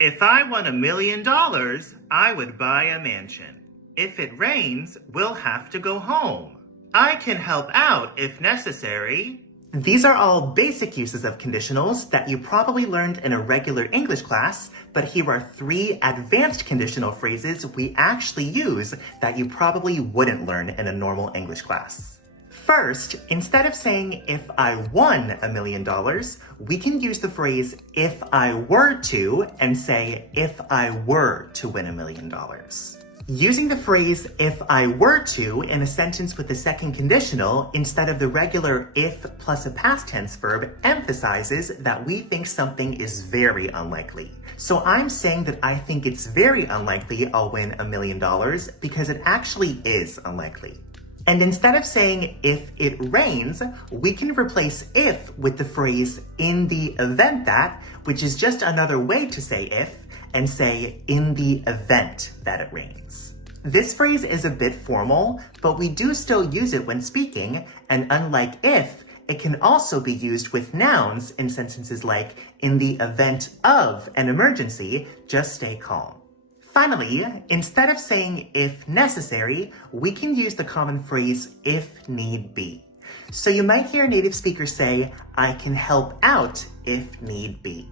If I won $1,000,000, I would buy a mansion. If it rains, we'll have to go home. I can help out if necessary. These are all basic uses of conditionals that you probably learned in a regular English class, but here are 3 advanced conditional phrases we actually use that you probably wouldn't learn in a normal English class. First, instead of saying if I won $1,000,000, we can use the phrase if I were to and say if I were to win $1,000,000. Using the phrase if I were to in a sentence with the second conditional instead of the regular if plus a past tense verb emphasizes that we think something is very unlikely. So I'm saying that I think it's very unlikely I'll win $1,000,000 because it actually is unlikely. And instead of saying if it rains, we can replace if with the phrase in the event that, which is just another way to say if, and say in the event that it rains. This phrase is a bit formal, but we do still use it when speaking, and unlike if, it can also be used with nouns in sentences like in the event of an emergency, just stay calm. Finally, instead of saying if necessary, we can use the common phrase if need be. So you might hear native speakers say, I can help out if need be.